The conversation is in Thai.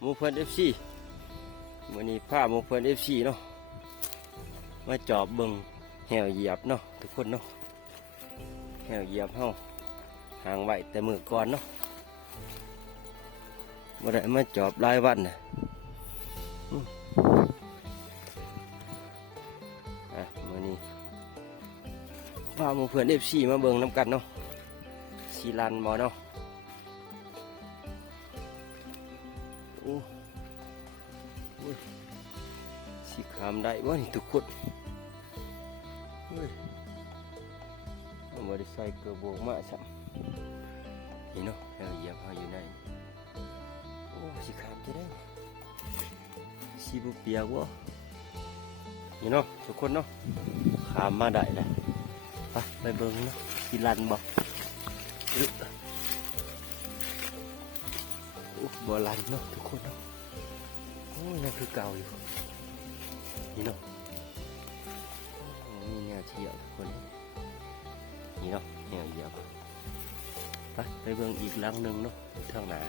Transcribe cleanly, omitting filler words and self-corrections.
หมูเพิ่น FC มื้อนี้พาหมูเพิ่น FC เนาะมาจอบเบิ่งแหวเหยียบเนาะทุกคนเนาะแหวเหยียบเฮาห่างไว้แต่มื้อก่อนเนาะบ่ได้มาจอบรายวันน่ะมื้อนี้พาหมูเพิ่น FC มาเบิ่งนำกันเนาะสิลันบ่เนาะสิขามได้บ่นี่ทุกคนบ่ได้ใส่เกลือโบกมาซ้ำนี่เนาะแล้วเหยียบเฮาอยู่ในสิขามจะได้สิบ่เปียกบ่นี่เนาะทุกคนเนาะขามมาได้แล้วไปเบิ่งเนาะสิลันบ่บ่ลันเนาะทุกคนเนาะยังคือเก่าอยู่นี่เนาะมีแนวเฉียบทุกคนนี่เนาะแนวเหยียบไปเบิ่งอีกหลังหนึ่งเนาะทางหน้า